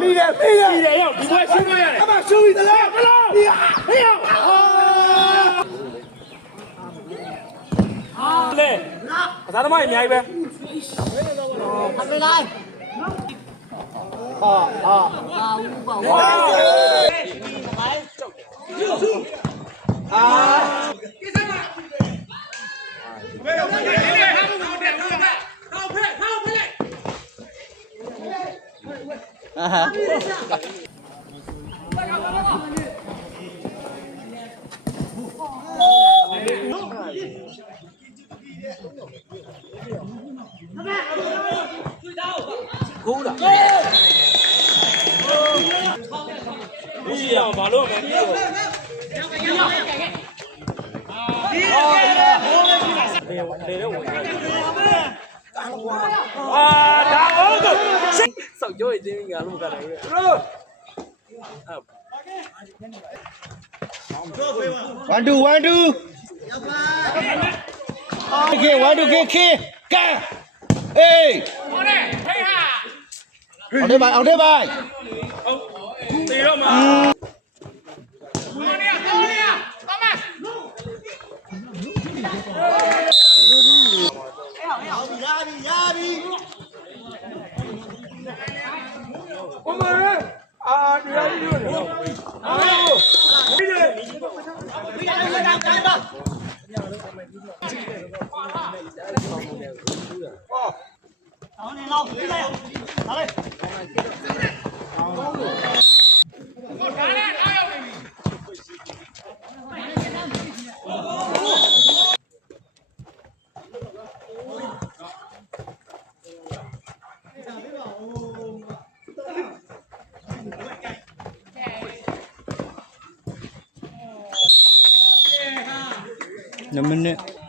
မိတယ်ရောက်ဒီဘက်ရှင်းသွားရတယ်အမရှူပြီတလားဘလို့ဟေးလေအစားသမားအများကြီးပဲအမေလိုက်ကိုးလားဒီအောင်ဘာလို့မလဲဒီတော့လေတော့ဝင်ဒါဟုတ်ကဲ့စောက်ကြောရင်းငါလို့ကလည်းလို့1 2 1 2 Okay 1 2 K can hey အောင်တယ်အောင်တယ်ပါတေတော့မှာ2 minutes